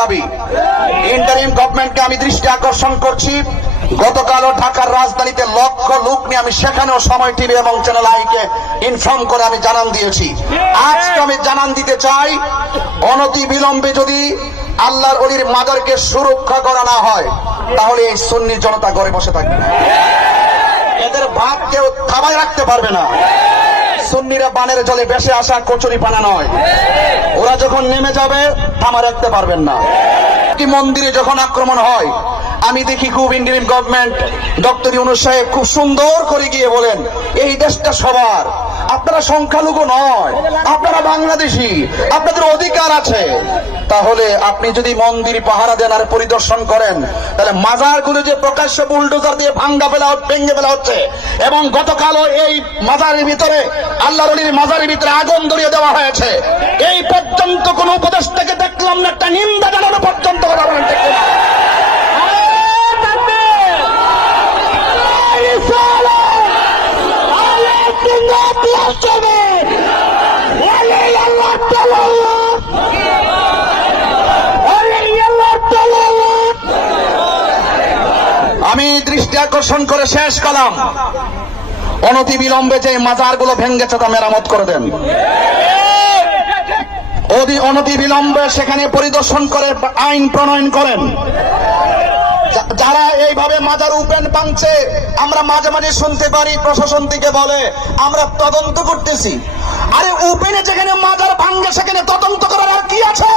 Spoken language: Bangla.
দাবি। ইন্টারিম গভর্নমেন্টকে আমি দৃষ্টি আকর্ষণ করছি, গতকালও ঢাকার রাজধানীতে লক্ষ লোক নিয়ে আমি সেখানেও সময় টিভি এবং চ্যানেল আইকে ইনফর্ম করে আমি জানান দিয়েছি। আজকে আমি জানান দিতে চাই, অনতি বিলম্বে যদি আল্লাহর ওলির মাজারকে সুরক্ষা করা না হয় তাহলে এই সুন্নি জনতা ঘরে বসে থাকবে না, এদের ভাত কেউ থামায় রাখতে পারবে না। সুন্নিরা বানের জলে ভেসে আসা কচুরি পানা নয়, ওরা যখন নেমে যাবে থামা রাখতে পারবেন না। মন্দিরে যখন আক্রমণ হয় আমি দেখি খুব ইন্টারিম গভর্নমেন্ট ডক্টর ইউনূস সাহেব খুব সুন্দর করে গিয়ে বলেন এই দেশটা সবার, আপনারা সংখ্যালঘু নয়, আপনারা বাংলাদেশী, আপনাদের অধিকার আছে। তাহলে আপনি যদি মন্দির পাহারা দেন আর পরিদর্শন করেন তাহলে মাজারগুলো যে প্রকাশ্য বুলডোজার দিয়ে ভেঙে ফেলা হচ্ছে, এবং গতকালও এই মাজারের ভিতরে আল্লাহর ওলির মাজারের ভিতরে আগুন ধরিয়ে দেওয়া হয়েছে, এই পর্যন্ত কোন উপদেষ্টাকে দেখলাম না একটা নিন্দা জানানো পর্যন্ত কথা বলেন ঠিক কিনা? আমি দৃষ্টি আকর্ষণ করে শেষ করলাম, অনতি বিলম্বে যে মাজারগুলো ভেঙেছে তা মেরামত করে দেন, অনতি বিলম্বে সেখানে পরিদর্শন করে আইন প্রণয়ন করেন। যারা এইভাবে মাজার উপেন ভাঙছে, আমরা মাঝে মাঝে শুনতে পারি প্রশাসন থেকে বলে আমরা তদন্ত করতেছি। আরে উপেনে যেখানে মাজার ভাঙবে সেখানে তদন্ত করার আর কি আছে?